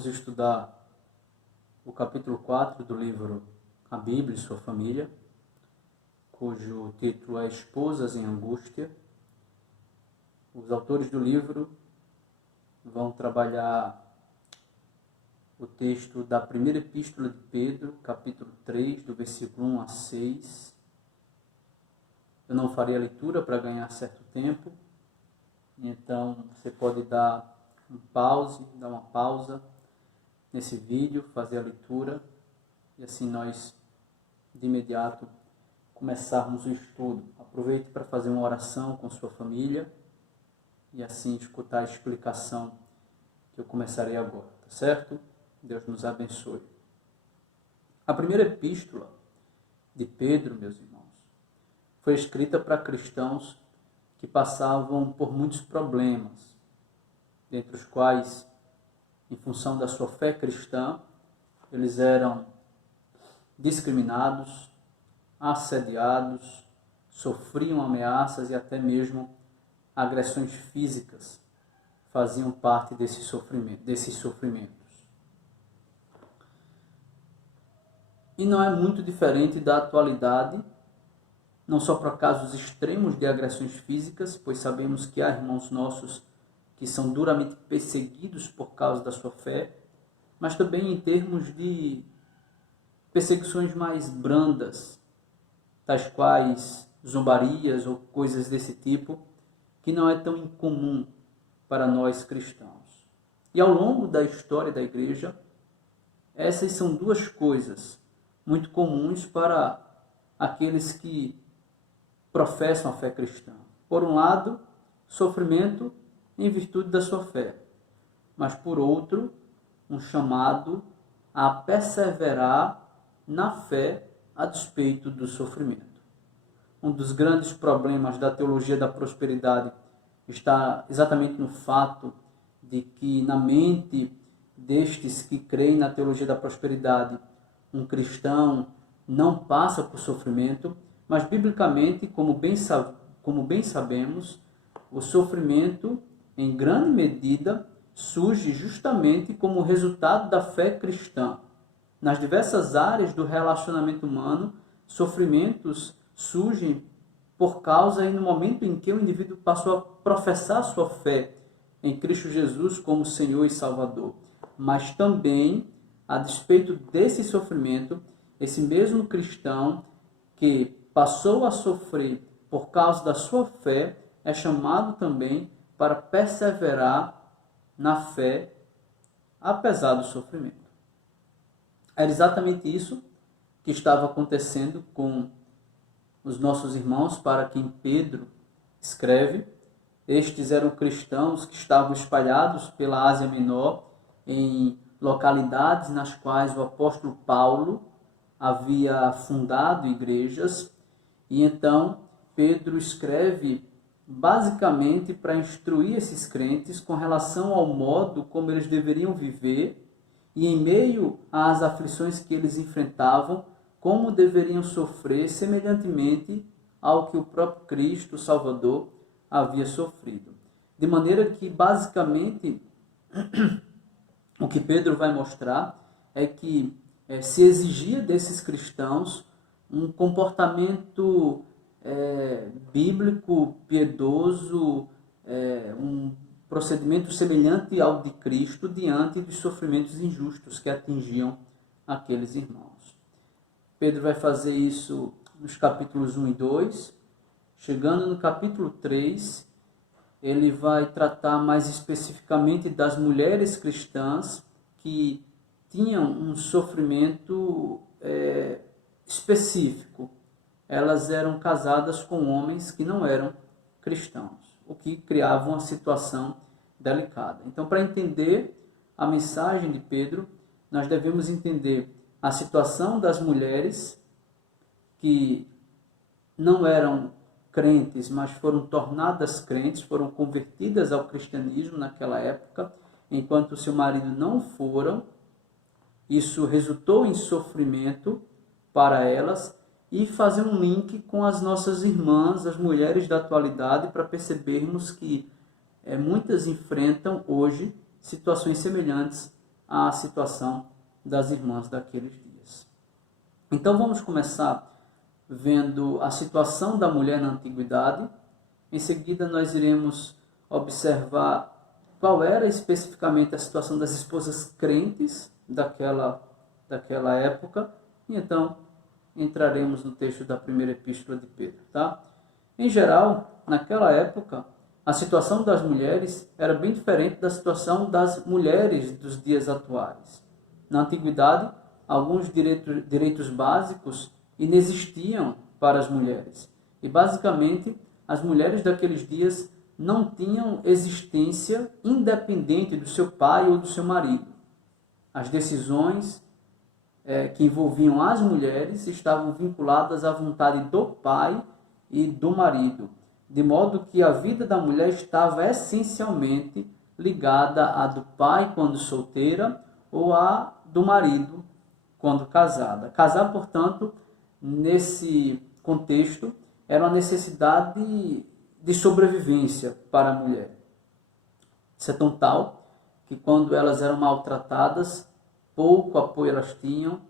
vamos estudar o capítulo 4 do livro A Bíblia e Sua Família, cujo título é Esposas em Angústia. Os autores do livro vão trabalhar o texto da primeira epístola de Pedro, capítulo 3, do versículo 1 a 6. Eu não farei a leitura para ganhar certo tempo, então você pode dar uma pausa nesse vídeo, fazer a leitura, e assim nós, de imediato, começarmos o estudo. Aproveite para fazer uma oração com sua família, e assim escutar a explicação que eu começarei agora, tá certo? Deus nos abençoe. A primeira epístola de Pedro, meus irmãos, foi escrita para cristãos que passavam por muitos problemas, dentre os quais, em função da sua fé cristã, eles eram discriminados, assediados, sofriam ameaças e até mesmo agressões físicas faziam parte desses sofrimentos. E não é muito diferente da atualidade, não só para casos extremos de agressões físicas, pois sabemos que há irmãos nossos que são duramente perseguidos por causa da sua fé, mas também em termos de perseguições mais brandas, tais quais zombarias ou coisas desse tipo, que não é tão incomum para nós cristãos. E ao longo da história da igreja, essas são duas coisas muito comuns para aqueles que professam a fé cristã. Por um lado, sofrimento em virtude da sua fé, mas por outro, um chamado a perseverar na fé a despeito do sofrimento. Um dos grandes problemas da teologia da prosperidade está exatamente no fato de que na mente destes que creem na teologia da prosperidade, um cristão não passa por sofrimento, mas biblicamente, como bem sabemos, o sofrimento, em grande medida, surge justamente como resultado da fé cristã. Nas diversas áreas do relacionamento humano, sofrimentos surgem por causa e no momento em que o indivíduo passou a professar sua fé em Cristo Jesus como Senhor e Salvador. Mas também, a despeito desse sofrimento, esse mesmo cristão que passou a sofrer por causa da sua fé é chamado também para perseverar na fé, apesar do sofrimento. Era exatamente isso que estava acontecendo com os nossos irmãos para quem Pedro escreve. Estes eram cristãos que estavam espalhados pela Ásia Menor, em localidades nas quais o apóstolo Paulo havia fundado igrejas, e então Pedro escreve basicamente para instruir esses crentes com relação ao modo como eles deveriam viver e, em meio às aflições que eles enfrentavam, como deveriam sofrer semelhantemente ao que o próprio Cristo, o Salvador, havia sofrido. De maneira que, basicamente, o que Pedro vai mostrar é que se exigia desses cristãos um comportamento bíblico, piedoso, um procedimento semelhante ao de Cristo diante dos sofrimentos injustos que atingiam aqueles irmãos. Pedro vai fazer isso nos capítulos 1 e 2. Chegando no capítulo 3, ele vai tratar mais especificamente das mulheres cristãs que tinham um sofrimento específico. Elas eram casadas com homens que não eram cristãos, o que criava uma situação delicada. Então, para entender a mensagem de Pedro, nós devemos entender a situação das mulheres que não eram crentes, mas foram tornadas crentes, foram convertidas ao cristianismo naquela época, enquanto seu marido não foram. Isso resultou em sofrimento para elas, e fazer um link com as nossas irmãs, as mulheres da atualidade, para percebermos que muitas enfrentam hoje situações semelhantes à situação das irmãs daqueles dias. Então vamos começar vendo a situação da mulher na antiguidade. Em seguida nós iremos observar qual era especificamente a situação das esposas crentes daquela época, e então entraremos no texto da primeira epístola de Pedro. Tá? Em geral, naquela época, a situação das mulheres era bem diferente da situação das mulheres dos dias atuais. Na antiguidade, alguns direitos básicos inexistiam para as mulheres. E basicamente, as mulheres daqueles dias não tinham existência independente do seu pai ou do seu marido. As decisões que envolviam as mulheres estavam vinculadas à vontade do pai e do marido, de modo que a vida da mulher estava essencialmente ligada à do pai quando solteira ou à do marido quando casada. Casar, portanto, nesse contexto, era uma necessidade de sobrevivência para a mulher. Isso é tão tal que quando elas eram maltratadas, pouco apoio elas tinham,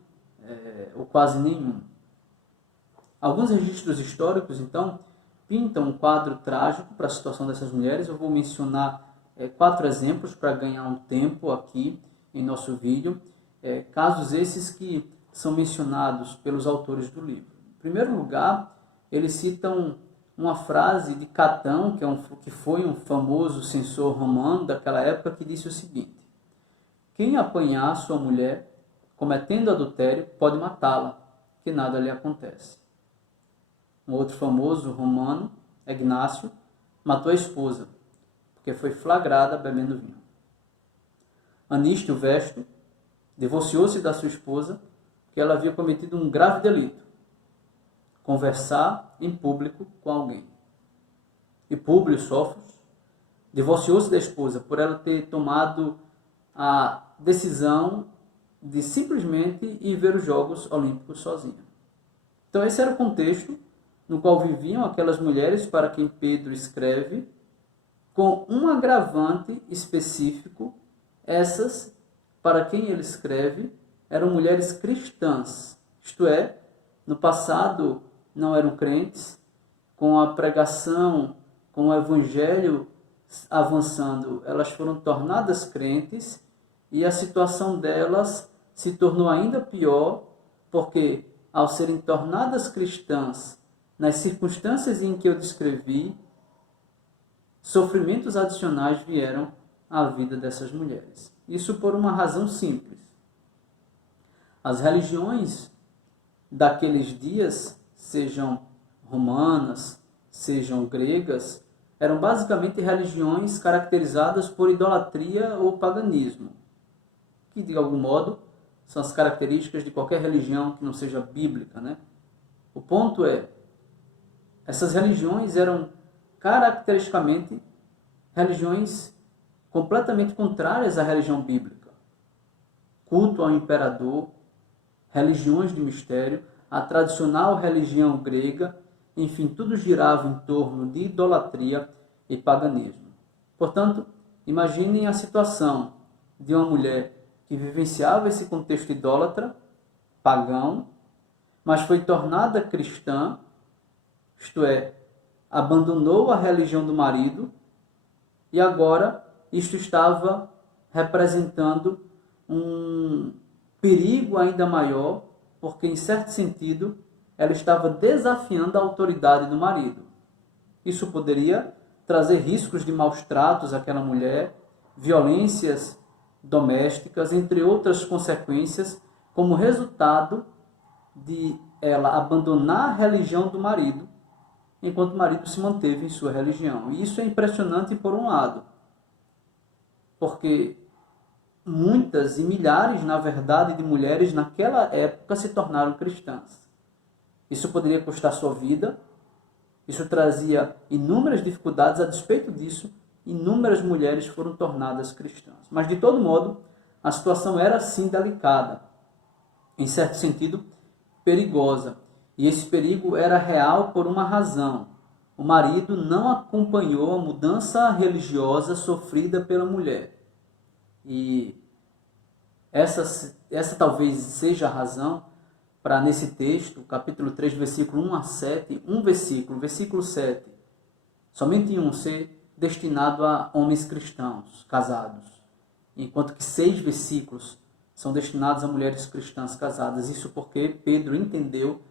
ou quase nenhum. Alguns registros históricos, então, pintam um quadro trágico para a situação dessas mulheres. Eu vou mencionar 4 exemplos para ganhar um tempo aqui em nosso vídeo. Casos esses que são mencionados pelos autores do livro. Em primeiro lugar, eles citam uma frase de Catão, que foi um famoso censor romano daquela época, que disse o seguinte: quem apanhar sua mulher cometendo adultério pode matá-la, que nada lhe acontece. Um outro famoso romano, Ignácio, matou a esposa, porque foi flagrada bebendo vinho. Anístio Vesto divorciou-se da sua esposa, porque ela havia cometido um grave delito: conversar em público com alguém. E Públio Sófocles divorciou-se da esposa por ela ter tomado a decisão de simplesmente ir ver os Jogos Olímpicos sozinha. Então esse era o contexto no qual viviam aquelas mulheres para quem Pedro escreve, com um agravante específico. Essas, para quem ele escreve, eram mulheres cristãs, isto é, no passado não eram crentes. Com a pregação, com o evangelho avançando, elas foram tornadas crentes, e a situação delas se tornou ainda pior, porque ao serem tornadas cristãs, nas circunstâncias em que eu descrevi, sofrimentos adicionais vieram à vida dessas mulheres. Isso por uma razão simples. As religiões daqueles dias, sejam romanas, sejam gregas, eram basicamente religiões caracterizadas por idolatria ou paganismo, que de algum modo são as características de qualquer religião que não seja bíblica, né? O ponto é, essas religiões eram caracteristicamente religiões completamente contrárias à religião bíblica. Culto ao imperador, religiões de mistério, a tradicional religião grega, enfim, tudo girava em torno de idolatria e paganismo. Portanto, imaginem a situação de uma mulher que vivenciava esse contexto idólatra, pagão, mas foi tornada cristã, isto é, abandonou a religião do marido, e agora isto estava representando um perigo ainda maior, porque, em certo sentido, ela estava desafiando a autoridade do marido. Isso poderia trazer riscos de maus tratos àquela mulher, violências domésticas, entre outras consequências, como resultado de ela abandonar a religião do marido, enquanto o marido se manteve em sua religião. E isso é impressionante por um lado, porque muitas e milhares, na verdade, de mulheres naquela época se tornaram cristãs. Isso poderia custar sua vida, isso trazia inúmeras dificuldades. A despeito disso, inúmeras mulheres foram tornadas cristãs. Mas, de todo modo, a situação era, sim, delicada, em certo sentido, perigosa. E esse perigo era real por uma razão. O marido não acompanhou a mudança religiosa sofrida pela mulher. E Essa talvez seja a razão para, nesse texto, capítulo 3, versículo 1 a 7, versículo 7, somente um ser destinado a homens cristãos, casados, enquanto que 6 versículos são destinados a mulheres cristãs casadas. Isso porque Pedro entendeu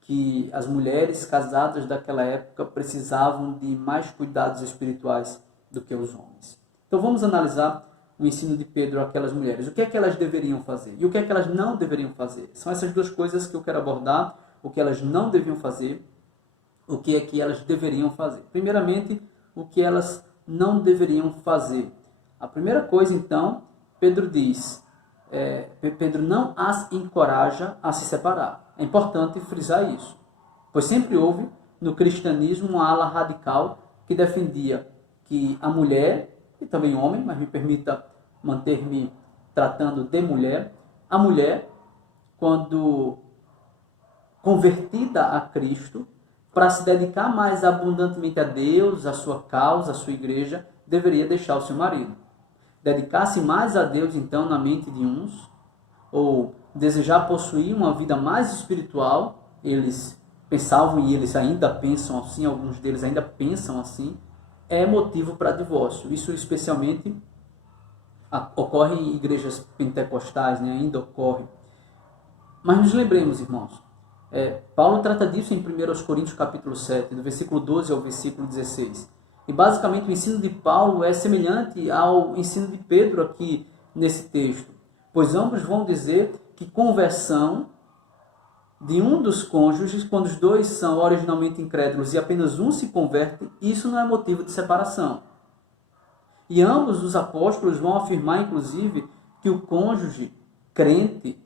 que as mulheres casadas daquela época precisavam de mais cuidados espirituais do que os homens. Então vamos analisar o ensino de Pedro àquelas mulheres. O que é que elas deveriam fazer e o que é que elas não deveriam fazer? São essas duas coisas que eu quero abordar: o que elas não deviam fazer, o que é que elas deveriam fazer. Primeiramente, o que elas não deveriam fazer. A primeira coisa, então, Pedro diz, Pedro não as encoraja a se separar. É importante frisar isso, pois sempre houve no cristianismo uma ala radical que defendia que a mulher, e também homem, mas me permita manter-me tratando de mulher, a mulher, quando convertida a Cristo, para se dedicar mais abundantemente a Deus, a sua causa, a sua igreja, deveria deixar o seu marido. Dedicar-se mais a Deus, então, na mente de uns, ou desejar possuir uma vida mais espiritual, eles pensavam e eles ainda pensam assim, alguns deles ainda pensam assim, é motivo para divórcio. Isso especialmente ocorre em igrejas pentecostais, né? Ainda ocorre. Mas nos lembremos, irmãos, Paulo trata disso em 1 Coríntios capítulo 7, do versículo 12 ao versículo 16. E basicamente o ensino de Paulo é semelhante ao ensino de Pedro aqui nesse texto, pois ambos vão dizer que conversão de um dos cônjuges, quando os dois são originalmente incrédulos e apenas um se converte, isso não é motivo de separação. E ambos os apóstolos vão afirmar, inclusive, que o cônjuge crente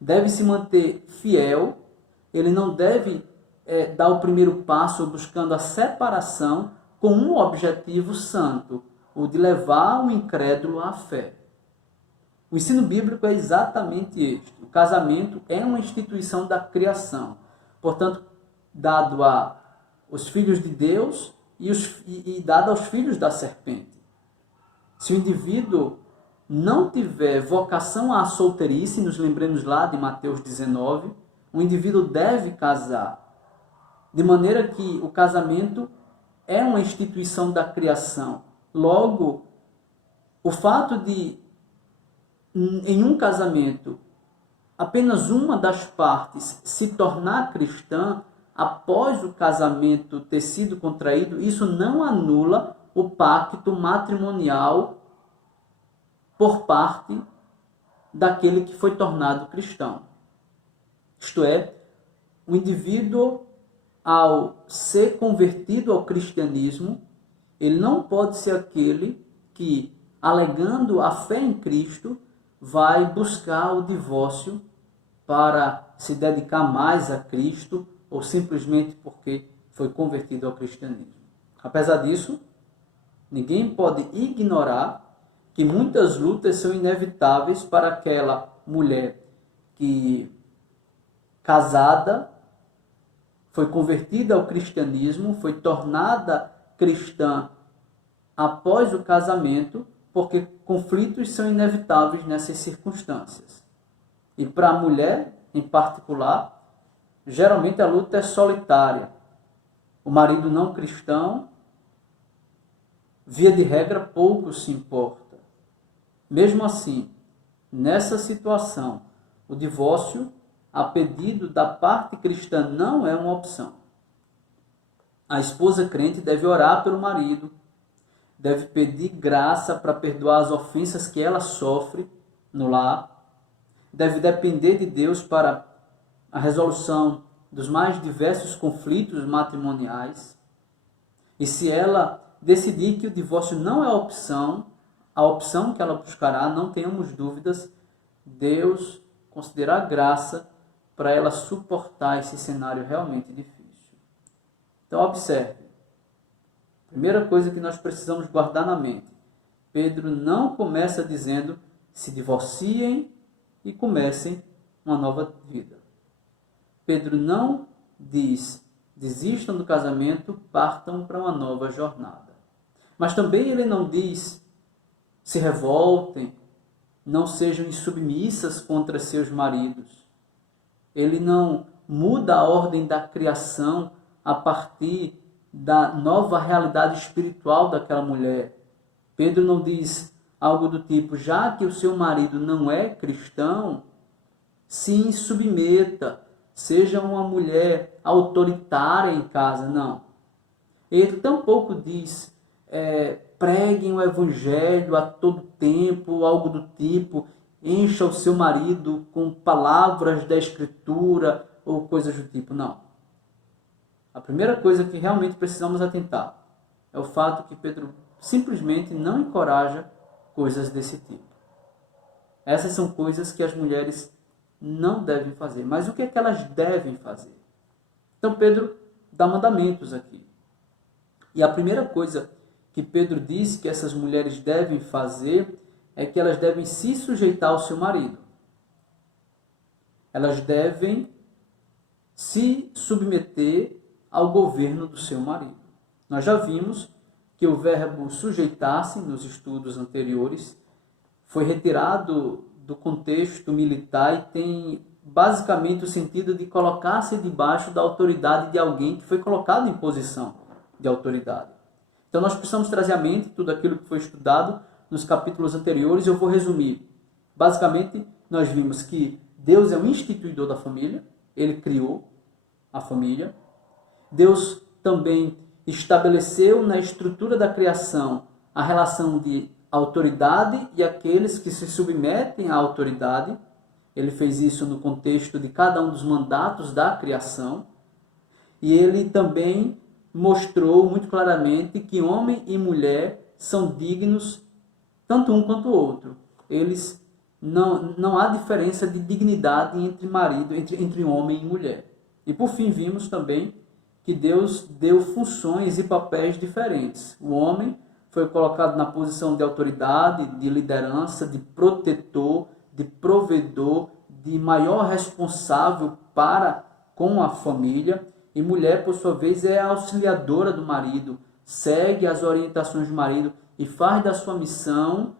deve se manter fiel, ele não deve dar o primeiro passo buscando a separação com um objetivo santo, o de levar o incrédulo à fé. O ensino bíblico é exatamente este. O casamento é uma instituição da criação, portanto, dado aos filhos de Deus e dado aos filhos da serpente. Se o indivíduo não tiver vocação à solteirice, nos lembremos lá de Mateus 19, o indivíduo deve casar, de maneira que o casamento é uma instituição da criação. Logo, o fato de, em um casamento, apenas uma das partes se tornar cristã, após o casamento ter sido contraído, isso não anula o pacto matrimonial por parte daquele que foi tornado cristão. Isto é, o indivíduo, ao ser convertido ao cristianismo, ele não pode ser aquele que, alegando a fé em Cristo, vai buscar o divórcio para se dedicar mais a Cristo ou simplesmente porque foi convertido ao cristianismo. Apesar disso, ninguém pode ignorar que muitas lutas são inevitáveis para aquela mulher que, casada, foi convertida ao cristianismo, foi tornada cristã após o casamento, porque conflitos são inevitáveis nessas circunstâncias. E para a mulher, em particular, geralmente a luta é solitária. O marido não cristão, via de regra, pouco se importa. Mesmo assim, nessa situação, o divórcio, a pedido da parte cristã, não é uma opção. A esposa crente deve orar pelo marido, deve pedir graça para perdoar as ofensas que ela sofre no lar, deve depender de Deus para a resolução dos mais diversos conflitos matrimoniais. E se ela decidir que o divórcio não é a opção que ela buscará, não tenhamos dúvidas, Deus concederá graça para ela suportar esse cenário realmente difícil. Então, observe. Primeira coisa que nós precisamos guardar na mente. Pedro não começa dizendo se divorciem e comecem uma nova vida. Pedro não diz desistam do casamento, partam para uma nova jornada. Mas também ele não diz se revoltem, não sejam insubmissas contra seus maridos. Ele não muda a ordem da criação a partir da nova realidade espiritual daquela mulher. Pedro não diz algo do tipo, já que o seu marido não é cristão, se submeta, seja uma mulher autoritária em casa, não. Ele tampouco diz, preguem o evangelho a todo tempo, algo do tipo, encha o seu marido com palavras da escritura ou coisas do tipo, não. A primeira coisa que realmente precisamos atentar é o fato que Pedro simplesmente não encoraja coisas desse tipo. Essas são coisas que as mulheres não devem fazer. Mas o que é que elas devem fazer? Então Pedro dá mandamentos aqui. E a primeira coisa que Pedro diz que essas mulheres devem fazer é que elas devem se sujeitar ao seu marido. Elas devem se submeter ao governo do seu marido. Nós já vimos que o verbo sujeitar-se nos estudos anteriores foi retirado do contexto militar e tem basicamente o sentido de colocar-se debaixo da autoridade de alguém que foi colocado em posição de autoridade. Então nós precisamos trazer à mente tudo aquilo que foi estudado nos capítulos anteriores. Eu vou resumir. Basicamente, nós vimos que Deus é o instituidor da família, Ele criou a família. Deus também estabeleceu na estrutura da criação a relação de autoridade e aqueles que se submetem à autoridade. Ele fez isso no contexto de cada um dos mandatos da criação. E ele também mostrou muito claramente que homem e mulher são dignos, tanto um quanto o outro. Eles não há diferença de dignidade entre marido, entre homem e mulher. E por fim vimos também que Deus deu funções e papéis diferentes. O homem foi colocado na posição de autoridade, de liderança, de protetor, de provedor, de maior responsável para com a família. E mulher, por sua vez, é a auxiliadora do marido, segue as orientações do marido e faz da sua missão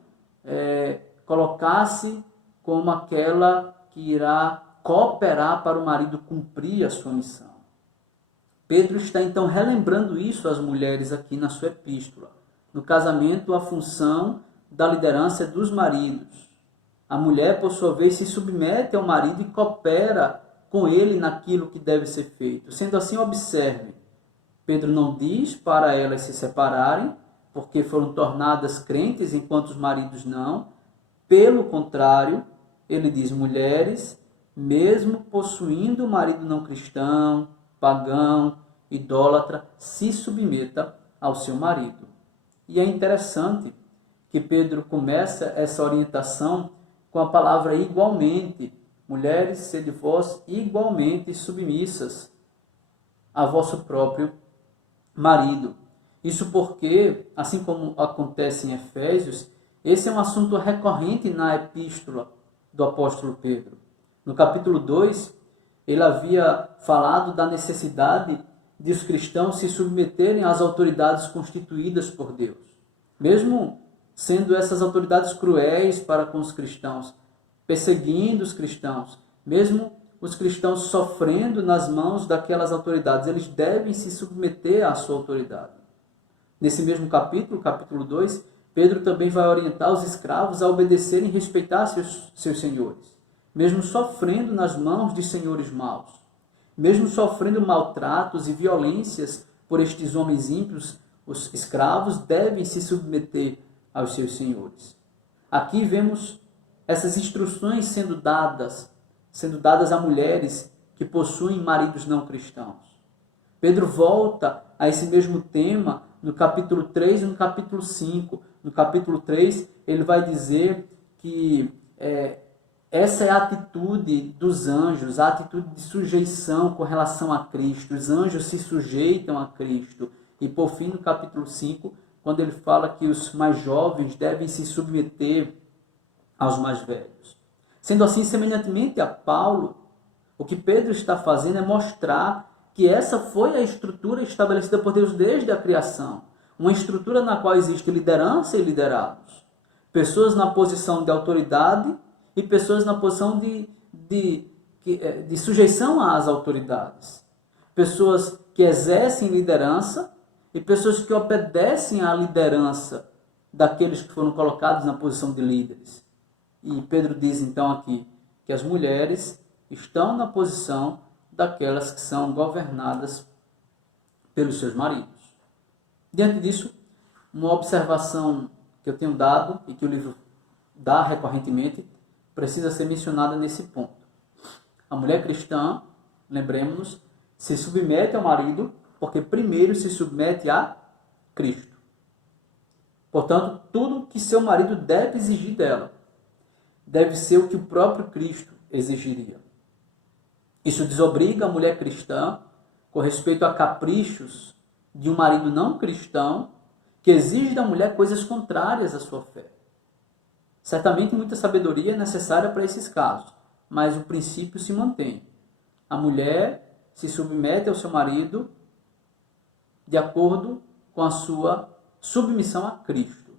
colocar-se como aquela que irá cooperar para o marido cumprir a sua missão. Pedro está então relembrando isso às mulheres aqui na sua epístola. No casamento, a função da liderança é dos maridos. A mulher, por sua vez, se submete ao marido e coopera com ele naquilo que deve ser feito. Sendo assim, observe, Pedro não diz para elas se separarem, porque foram tornadas crentes enquanto os maridos não. Pelo contrário, ele diz, mulheres, mesmo possuindo um marido não cristão, pagão, idólatra, se submeta ao seu marido. E é interessante que Pedro começa essa orientação com a palavra igualmente. Mulheres, sede vós igualmente submissas a vosso próprio marido. Isso porque, assim como acontece em Efésios, esse é um assunto recorrente na epístola do apóstolo Pedro. No capítulo 2, ele havia falado da necessidade de os cristãos se submeterem às autoridades constituídas por Deus. Mesmo sendo essas autoridades cruéis para com os cristãos, perseguindo os cristãos, mesmo os cristãos sofrendo nas mãos daquelas autoridades, eles devem se submeter à sua autoridade. Nesse mesmo capítulo, capítulo 2, Pedro também vai orientar os escravos a obedecerem e respeitar seus senhores, mesmo sofrendo nas mãos de senhores maus, mesmo sofrendo maltratos e violências por estes homens ímpios, os escravos devem se submeter aos seus senhores. Aqui vemos essas instruções sendo dadas a mulheres que possuem maridos não cristãos. Pedro volta a esse mesmo tema no capítulo 3 e no capítulo 5. No capítulo 3, ele vai dizer que essa é a atitude dos anjos, a atitude de sujeição com relação a Cristo. Os anjos se sujeitam a Cristo. E por fim, no capítulo 5, quando ele fala que os mais jovens devem se submeter aos mais velhos. Sendo assim, semelhantemente a Paulo, o que Pedro está fazendo é mostrar que essa foi a estrutura estabelecida por Deus desde a criação. Uma estrutura na qual existe liderança e liderados. pessoas na posição de autoridade e pessoas na posição de sujeição às autoridades, pessoas que exercem liderança e pessoas que obedecem à liderança daqueles que foram colocados na posição de líderes. E Pedro diz então aqui que as mulheres estão na posição daquelas que são governadas pelos seus maridos. Diante disso, uma observação que eu tenho dado e que o livro dá recorrentemente precisa ser mencionada nesse ponto. A mulher cristã, lembremos-nos, se submete ao marido porque primeiro se submete a Cristo. Portanto, tudo que seu marido deve exigir dela deve ser o que o próprio Cristo exigiria. Isso desobriga a mulher cristã com respeito a caprichos de um marido não cristão que exige da mulher coisas contrárias à sua fé. Certamente muita sabedoria é necessária para esses casos, mas o princípio se mantém. A mulher se submete ao seu marido de acordo com a sua submissão a Cristo.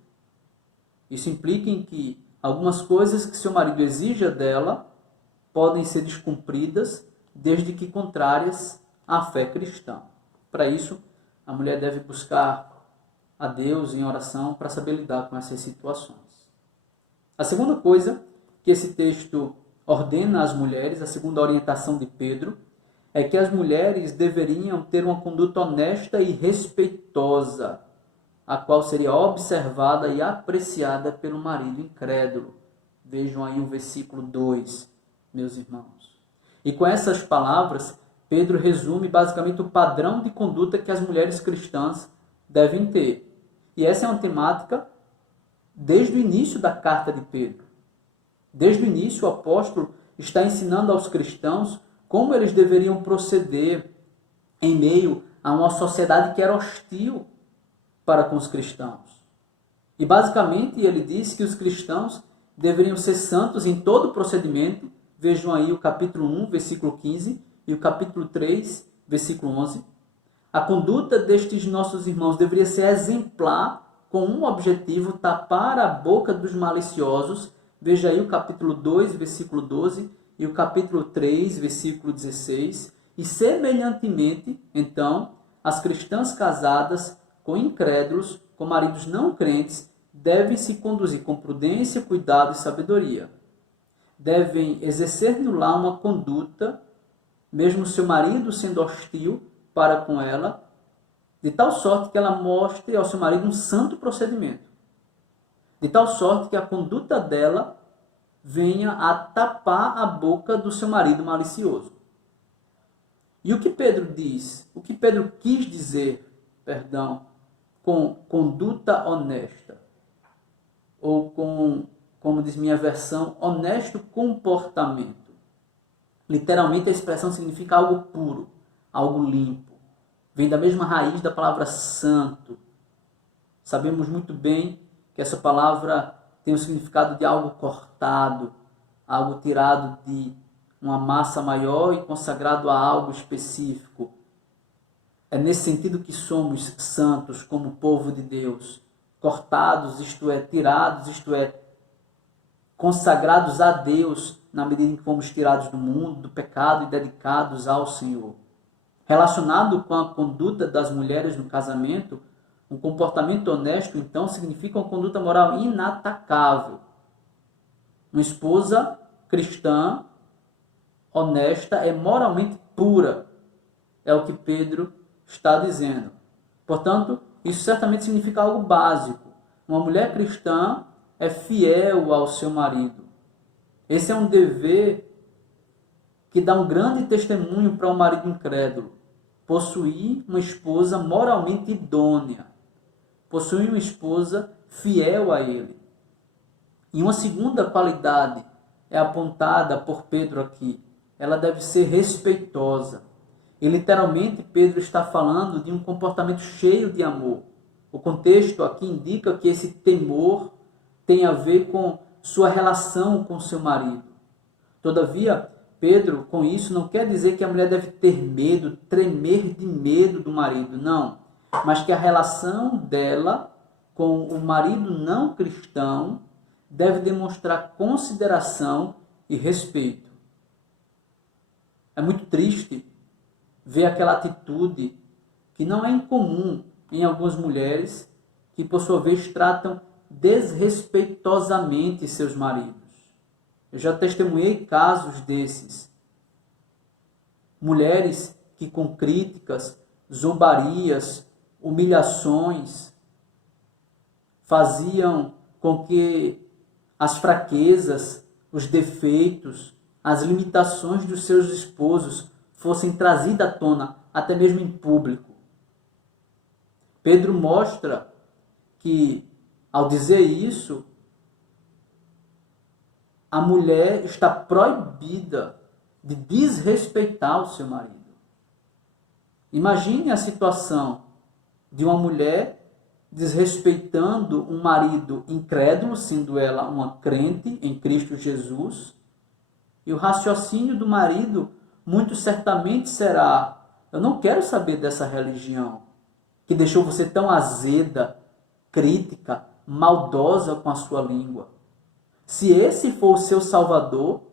Isso implica em que algumas coisas que seu marido exija dela podem ser descumpridas desde que contrárias à fé cristã. Para isso, a mulher deve buscar a Deus em oração para saber lidar com essas situações. A segunda coisa que esse texto ordena às mulheres, a segunda orientação de Pedro, é que as mulheres deveriam ter uma conduta honesta e respeitosa, a qual seria observada e apreciada pelo marido incrédulo. Vejam aí o versículo 2, meus irmãos. E com essas palavras, Pedro resume basicamente o padrão de conduta que as mulheres cristãs devem ter. E essa é uma temática desde o início da carta de Pedro. Desde o início, o apóstolo está ensinando aos cristãos como eles deveriam proceder em meio a uma sociedade que era hostil para com os cristãos. E basicamente ele diz que os cristãos deveriam ser santos em todo o procedimento. Vejam aí o capítulo 1, versículo 15 e o capítulo 3, versículo 11. A conduta destes nossos irmãos deveria ser exemplar com um objetivo: tapar a boca dos maliciosos. Veja aí o capítulo 2, versículo 12 e o capítulo 3, versículo 16. E semelhantemente, então, as cristãs casadas com incrédulos, com maridos não crentes, devem se conduzir com prudência, cuidado e sabedoria. Devem exercer no lar uma conduta, mesmo seu marido sendo hostil para com ela, de tal sorte que ela mostre ao seu marido um santo procedimento. De tal sorte que a conduta dela venha a tapar a boca do seu marido malicioso. E o que Pedro diz, o que Pedro quis dizer, com conduta honesta, ou com, como diz minha versão, honesto comportamento. Literalmente a expressão significa algo puro, algo limpo. Vem da mesma raiz da palavra santo. Sabemos muito bem que essa palavra tem o significado de algo cortado, algo tirado de uma massa maior e consagrado a algo específico. É nesse sentido que somos santos como povo de Deus, cortados, isto é, tirados, isto é, consagrados a Deus na medida em que fomos tirados do mundo, do pecado e dedicados ao Senhor. Relacionado com a conduta das mulheres no casamento, um comportamento honesto, então, significa uma conduta moral inatacável. Uma esposa cristã, honesta, é moralmente pura. É o que Pedro está dizendo. Portanto, isso certamente significa algo básico. Uma mulher cristã é fiel ao seu marido. Esse é um dever que dá um grande testemunho para o marido incrédulo. Possuir uma esposa moralmente idônea. Possuir uma esposa fiel a ele. E uma segunda qualidade é apontada por Pedro aqui. Ela deve ser respeitosa. E literalmente Pedro está falando de um comportamento cheio de amor. O contexto aqui indica que esse temor tem a ver com sua relação com seu marido. Todavia, Pedro, com isso, não quer dizer que a mulher deve ter medo, tremer de medo do marido, não. Mas que a relação dela com o marido não cristão deve demonstrar consideração e respeito. É muito triste ver aquela atitude que não é incomum em algumas mulheres que, por sua vez, tratam desrespeitosamente seus maridos. Eu já testemunhei casos desses. Mulheres que com críticas, zombarias, humilhações, faziam com que as fraquezas, os defeitos, as limitações dos seus esposos fossem trazidas à tona, até mesmo em público. Pedro mostra que, ao dizer isso, a mulher está proibida de desrespeitar o seu marido. Imagine a situação de uma mulher desrespeitando um marido incrédulo, sendo ela uma crente em Cristo Jesus, e o raciocínio do marido muito certamente será: eu não quero saber dessa religião que deixou você tão azeda, crítica, maldosa com a sua língua. Se esse for o seu Salvador,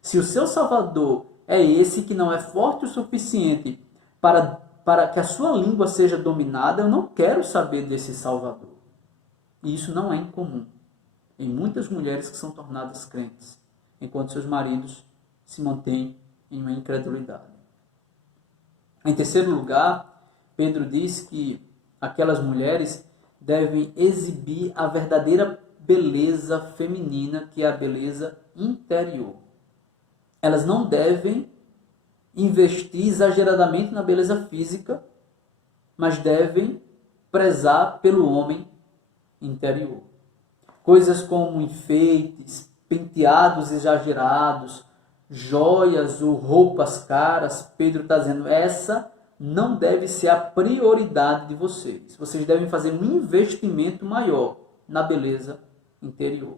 se o seu Salvador é esse que não é forte o suficiente para que a sua língua seja dominada, eu não quero saber desse Salvador. E isso não é incomum em muitas mulheres que são tornadas crentes, enquanto seus maridos se mantêm em uma incredulidade. Em terceiro lugar, Pedro diz que aquelas mulheres devem exibir a verdadeira beleza feminina, que é a beleza interior. Elas não devem investir exageradamente na beleza física, mas devem prezar pelo homem interior. Coisas como enfeites, penteados exagerados, joias ou roupas caras, Pedro está dizendo, essa não deve ser a prioridade de vocês. Vocês devem fazer um investimento maior na beleza interior.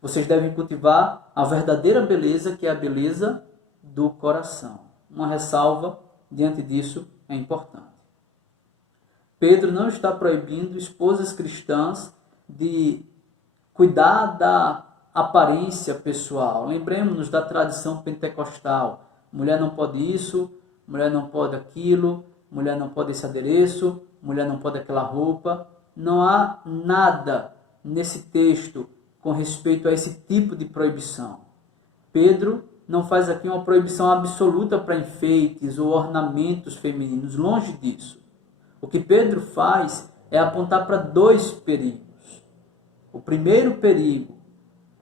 Vocês devem cultivar a verdadeira beleza, que é a beleza do coração. Uma ressalva diante disso é importante. Pedro não está proibindo esposas cristãs de cuidar da aparência pessoal. Lembremos-nos da tradição pentecostal. Mulher não pode isso, mulher não pode aquilo, mulher não pode esse adereço, mulher não pode aquela roupa. Não há nada nesse texto com respeito a esse tipo de proibição. Pedro não faz aqui uma proibição absoluta para enfeites ou ornamentos femininos, longe disso. O que Pedro faz é apontar para dois perigos. O primeiro perigo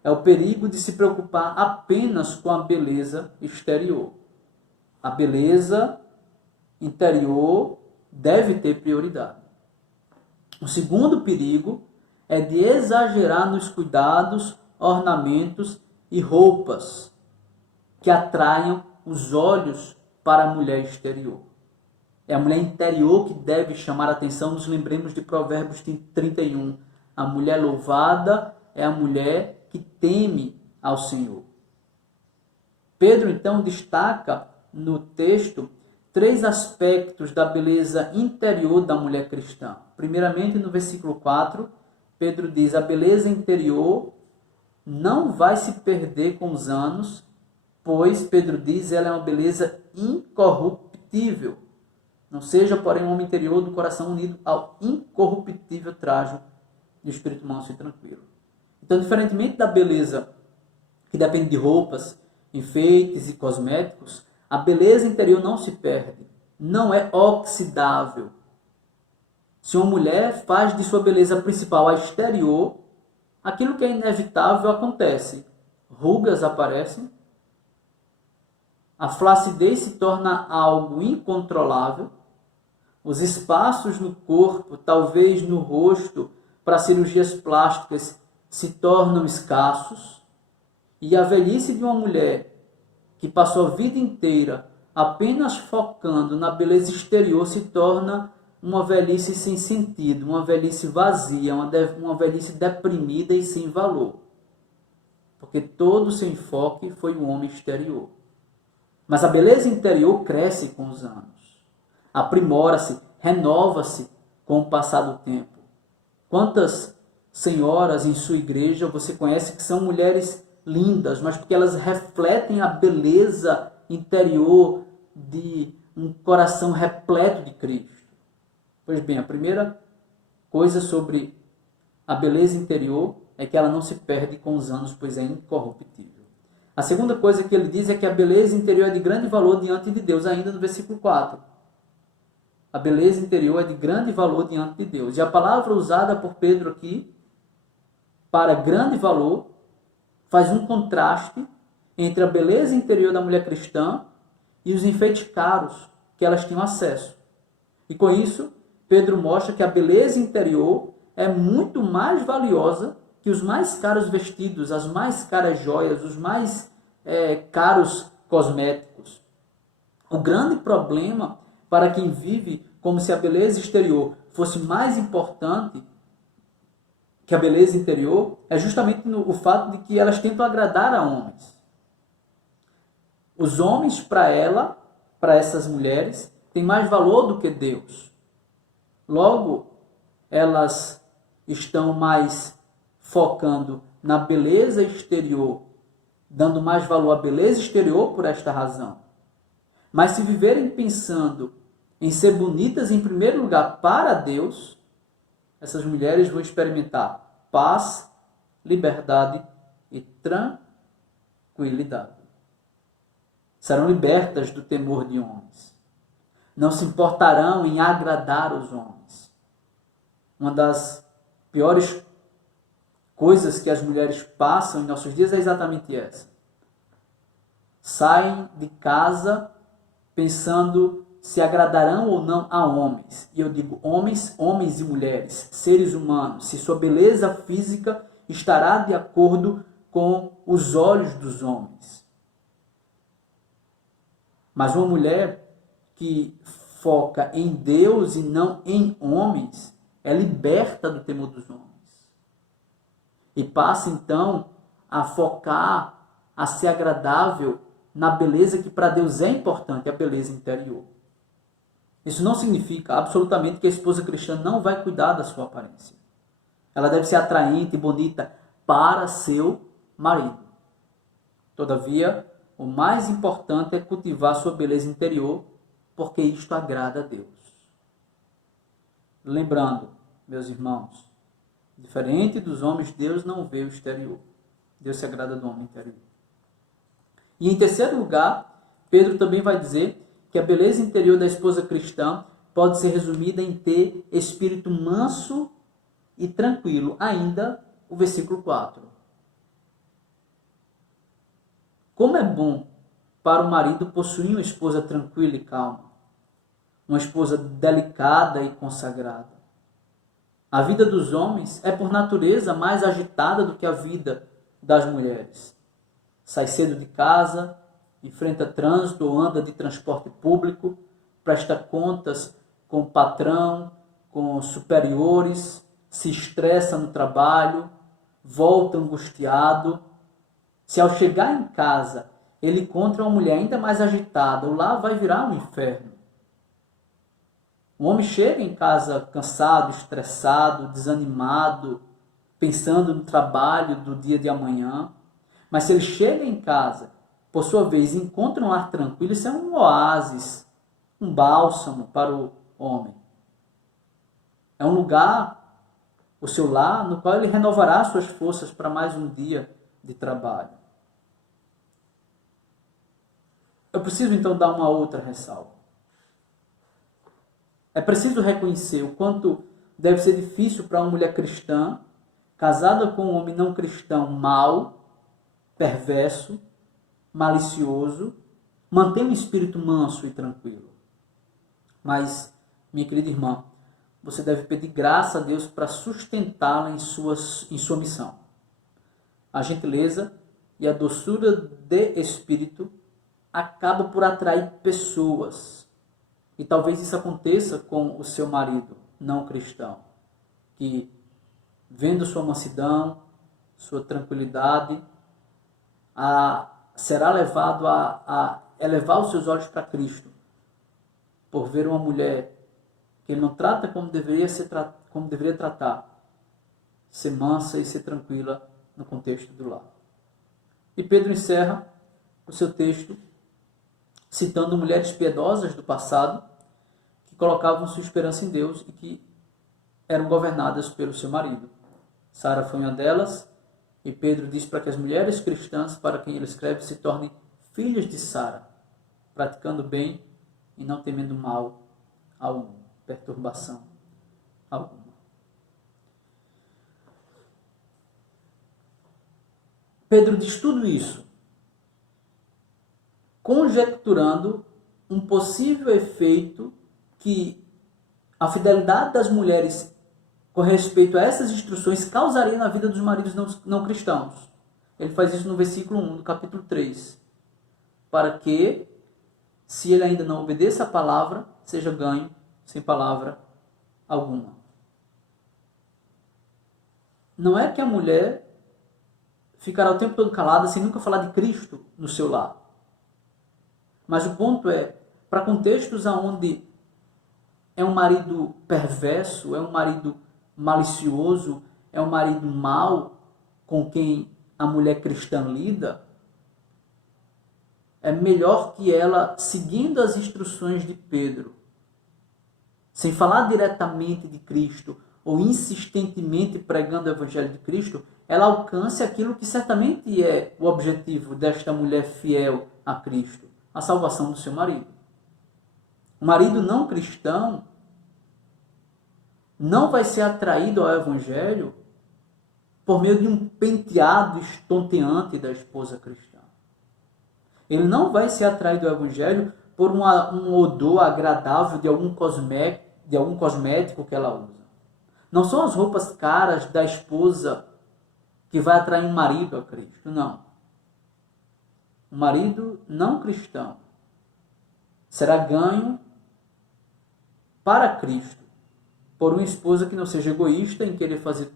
é o perigo de se preocupar apenas com a beleza exterior. A beleza interior deve ter prioridade. O segundo perigo é de exagerar nos cuidados, ornamentos e roupas que atraiam os olhos para a mulher exterior. É a mulher interior que deve chamar a atenção. Nos lembremos de Provérbios 31. A mulher louvada é a mulher que teme ao Senhor. Pedro, então, destaca no texto 3 aspectos da beleza interior da mulher cristã. Primeiramente, no versículo 4, Pedro diz, a beleza interior não vai se perder com os anos, pois, Pedro diz, ela é uma beleza incorruptível. Não seja, porém, um homem interior do coração unido ao incorruptível trajo do espírito manso e tranquilo. Então, diferentemente da beleza que depende de roupas, enfeites e cosméticos, a beleza interior não se perde, não é oxidável. Se uma mulher faz de sua beleza principal a exterior, aquilo que é inevitável acontece. Rugas aparecem, a flacidez se torna algo incontrolável, os espaços no corpo, talvez no rosto, para cirurgias plásticas, se tornam escassos, e a velhice de uma mulher que passou a vida inteira apenas focando na beleza exterior se torna uma velhice sem sentido, uma velhice vazia, uma velhice deprimida e sem valor. Porque todo o seu enfoque foi o homem exterior. Mas a beleza interior cresce com os anos, aprimora-se, renova-se com o passar do tempo. Quantas senhoras em sua igreja, você conhece que são mulheres lindas, mas porque elas refletem a beleza interior de um coração repleto de Cristo. Pois bem, a primeira coisa sobre a beleza interior é que ela não se perde com os anos, pois é incorruptível. A segunda coisa que ele diz é que a beleza interior é de grande valor diante de Deus, ainda no versículo 4. A beleza interior é de grande valor diante de Deus. E a palavra usada por Pedro aqui, para grande valor, faz um contraste entre a beleza interior da mulher cristã e os enfeites caros que elas tinham acesso. E com isso, Pedro mostra que a beleza interior é muito mais valiosa que os mais caros vestidos, as mais caras joias, os mais caros cosméticos. O grande problema para quem vive como se a beleza exterior fosse mais importante que a beleza interior é justamente o fato de que elas tentam agradar a homens. Os homens, para essas mulheres, têm mais valor do que Deus. Logo, elas estão mais focando na beleza exterior, dando mais valor à beleza exterior por esta razão. Mas se viverem pensando em ser bonitas em primeiro lugar para Deus, essas mulheres vão experimentar paz, liberdade e tranquilidade. Serão libertas do temor de homens. Não se importarão em agradar os homens. Uma das piores coisas que as mulheres passam em nossos dias é exatamente essa. Saem de casa pensando se agradarão ou não a homens. E eu digo homens e mulheres, seres humanos, se sua beleza física estará de acordo com os olhos dos homens. Mas uma mulher que foca em Deus e não em homens é liberta do temor dos homens. E passa então a focar, a ser agradável na beleza que para Deus é importante, a beleza interior. Isso não significa absolutamente que a esposa cristã não vai cuidar da sua aparência. Ela deve ser atraente e bonita para seu marido. Todavia, o mais importante é cultivar sua beleza interior, porque isto agrada a Deus. Lembrando, meus irmãos, diferente dos homens, Deus não vê o exterior. Deus se agrada do homem interior. E em terceiro lugar, Pedro também vai dizer que a beleza interior da esposa cristã pode ser resumida em ter espírito manso e tranquilo. Ainda o versículo 4. Como é bom para o marido possuir uma esposa tranquila e calma, uma esposa delicada e consagrada. A vida dos homens é por natureza mais agitada do que a vida das mulheres. Sai cedo de casa, enfrenta trânsito ou anda de transporte público, presta contas com o patrão, com superiores, se estressa no trabalho, volta angustiado. Se ao chegar em casa ele encontra uma mulher ainda mais agitada, o lar vai virar um inferno. O homem chega em casa cansado, estressado, desanimado, pensando no trabalho do dia de amanhã. Mas se ele chega em casa, por sua vez, encontra um lar tranquilo, isso é um oásis, um bálsamo para o homem. É um lugar, o seu lar, no qual ele renovará suas forças para mais um dia de trabalho. Eu preciso então dar uma outra ressalva. É preciso reconhecer o quanto deve ser difícil para uma mulher cristã, casada com um homem não cristão mau, perverso, malicioso, manter um espírito manso e tranquilo. Mas, minha querida irmã, você deve pedir graça a Deus para sustentá-la em sua missão. A gentileza e a doçura de espírito acaba por atrair pessoas. E talvez isso aconteça com o seu marido não cristão, que, vendo sua mansidão, sua tranquilidade, será levado a elevar os seus olhos para Cristo, por ver uma mulher que ele não trata como deveria tratar, ser mansa e ser tranquila no contexto do lar. E Pedro encerra o seu texto citando mulheres piedosas do passado que colocavam sua esperança em Deus e que eram governadas pelo seu marido. Sara foi uma delas, e Pedro diz para que as mulheres cristãs, para quem ele escreve, se tornem filhas de Sara, praticando bem e não temendo mal algum, perturbação alguma. Pedro diz tudo isso conjecturando um possível efeito que a fidelidade das mulheres com respeito a essas instruções causaria na vida dos maridos não cristãos. Ele faz isso no versículo 1 do capítulo 3. Para que, se ele ainda não obedeça a palavra, seja ganho sem palavra alguma. Não é que a mulher ficará o tempo todo calada sem nunca falar de Cristo no seu lar. Mas o ponto é, para contextos onde é um marido perverso, é um marido malicioso, é um marido mau com quem a mulher cristã lida, é melhor que ela, seguindo as instruções de Pedro, sem falar diretamente de Cristo ou insistentemente pregando o Evangelho de Cristo, ela alcance aquilo que certamente é o objetivo desta mulher fiel a Cristo, a salvação do seu marido. O marido não cristão não vai ser atraído ao Evangelho por meio de um penteado estonteante da esposa cristã. Ele não vai ser atraído ao Evangelho por um odor agradável de algum cosmético que ela usa. Não são as roupas caras da esposa que vai atrair um marido a Cristo, não. O marido não cristão será ganho para Cristo por uma esposa que não seja egoísta em querer fazer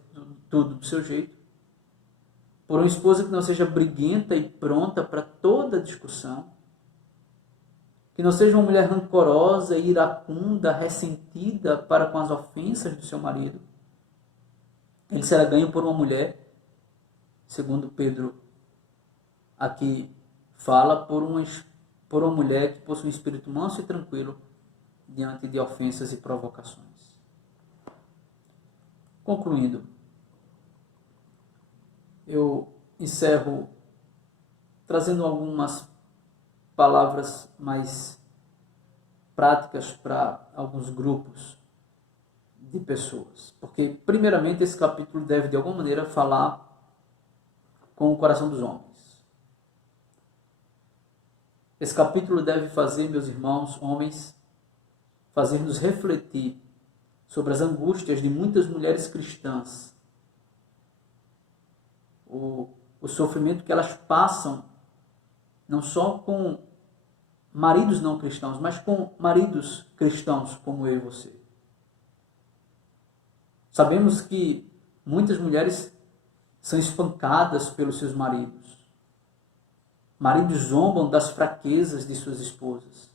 tudo do seu jeito, por uma esposa que não seja briguenta e pronta para toda discussão, que não seja uma mulher rancorosa, iracunda, ressentida para com as ofensas do seu marido. Ele será ganho por uma mulher, segundo Pedro aqui fala, por uma mulher que possui um espírito manso e tranquilo diante de ofensas e provocações. Concluindo, eu encerro trazendo algumas palavras mais práticas para alguns grupos de pessoas. Porque, primeiramente, esse capítulo deve, de alguma maneira, falar com o coração dos homens. Esse capítulo deve fazer, meus irmãos, homens, fazer-nos refletir sobre as angústias de muitas mulheres cristãs, o sofrimento que elas passam, não só com maridos não cristãos, mas com maridos cristãos como eu e você. Sabemos que muitas mulheres são espancadas pelos seus maridos. Maridos zombam das fraquezas de suas esposas.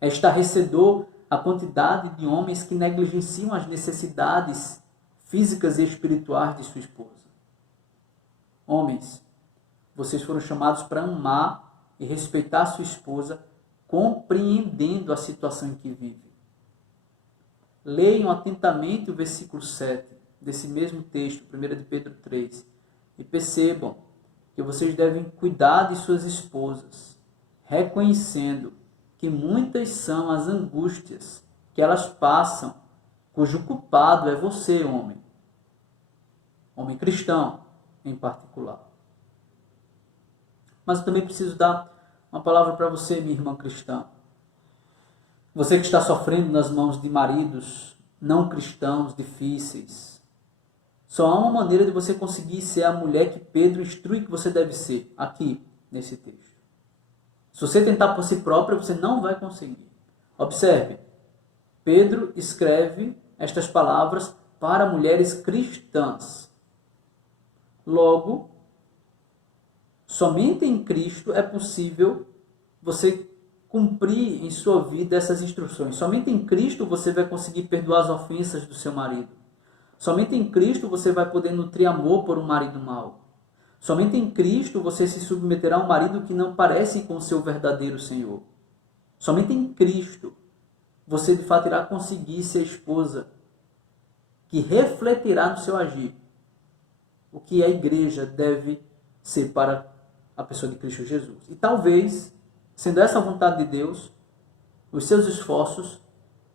É estarrecedor a quantidade de homens que negligenciam as necessidades físicas e espirituais de sua esposa. Homens, vocês foram chamados para amar e respeitar sua esposa, compreendendo a situação em que vive. Leiam atentamente o versículo 7 desse mesmo texto, 1 de Pedro 3, e percebam que vocês devem cuidar de suas esposas, reconhecendo que muitas são as angústias que elas passam, cujo culpado é você, homem cristão em particular. Mas também preciso dar uma palavra para você, minha irmã cristã. Você que está sofrendo nas mãos de maridos não cristãos difíceis. Só há uma maneira de você conseguir ser a mulher que Pedro instrui que você deve ser, aqui, nesse texto. Se você tentar por si própria, você não vai conseguir. Observe, Pedro escreve estas palavras para mulheres cristãs. Logo, somente em Cristo é possível você cumprir em sua vida essas instruções. Somente em Cristo você vai conseguir perdoar as ofensas do seu marido. Somente em Cristo você vai poder nutrir amor por um marido mau. Somente em Cristo você se submeterá a um marido que não parece com o seu verdadeiro Senhor. Somente em Cristo você de fato irá conseguir ser esposa que refletirá no seu agir o que a igreja deve ser para a pessoa de Cristo Jesus. E talvez, sendo essa a vontade de Deus, os seus esforços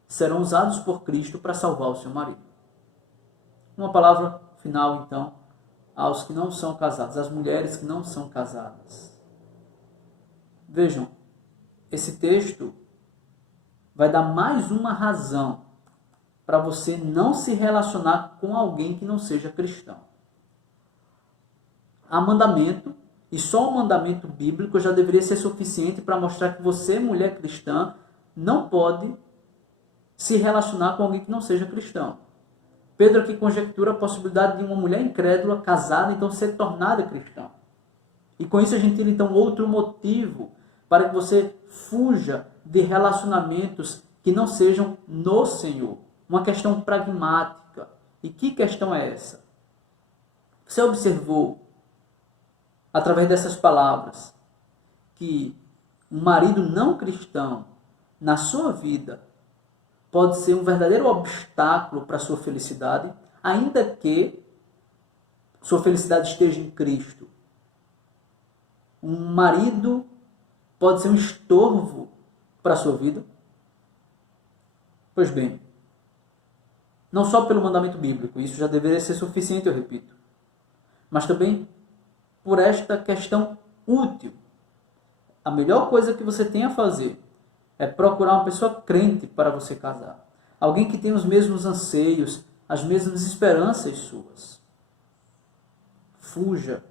serão usados por Cristo para salvar o seu marido. Uma palavra final, então, aos que não são casados, às mulheres que não são casadas. Vejam, esse texto vai dar mais uma razão para você não se relacionar com alguém que não seja cristão. Há mandamento, e só o mandamento bíblico já deveria ser suficiente para mostrar que você, mulher cristã, não pode se relacionar com alguém que não seja cristão. Pedro aqui conjectura a possibilidade de uma mulher incrédula, casada, então ser tornada cristã. E com isso a gente tira então outro motivo para que você fuja de relacionamentos que não sejam no Senhor. Uma questão pragmática. E que questão é essa? Você observou, através dessas palavras, que um marido não cristão, na sua vida, pode ser um verdadeiro obstáculo para a sua felicidade, ainda que sua felicidade esteja em Cristo. Um marido pode ser um estorvo para a sua vida? Pois bem, não só pelo mandamento bíblico, isso já deveria ser suficiente, eu repito, mas também por esta questão útil. A melhor coisa que você tem a fazer é procurar uma pessoa crente para você casar. Alguém que tem os mesmos anseios, as mesmas esperanças suas. Fuja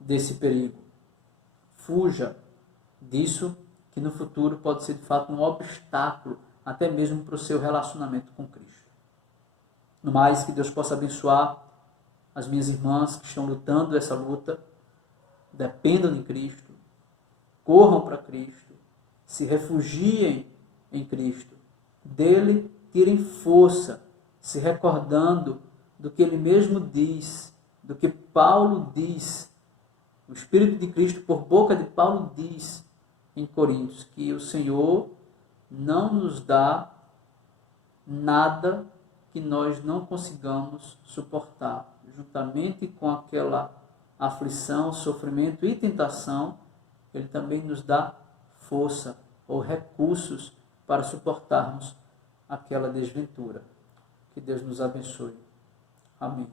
desse perigo. Fuja disso que no futuro pode ser de fato um obstáculo até mesmo para o seu relacionamento com Cristo. No mais, que Deus possa abençoar as minhas irmãs que estão lutando essa luta. Dependam de Cristo. Corram para Cristo. Se refugiem em Cristo. Dele tirem força, se recordando do que ele mesmo diz, do que Paulo diz. O Espírito de Cristo, por boca de Paulo, diz em Coríntios que o Senhor não nos dá nada que nós não consigamos suportar. Juntamente com aquela aflição, sofrimento e tentação, ele também nos dá força ou recursos para suportarmos aquela desventura. Que Deus nos abençoe. Amém.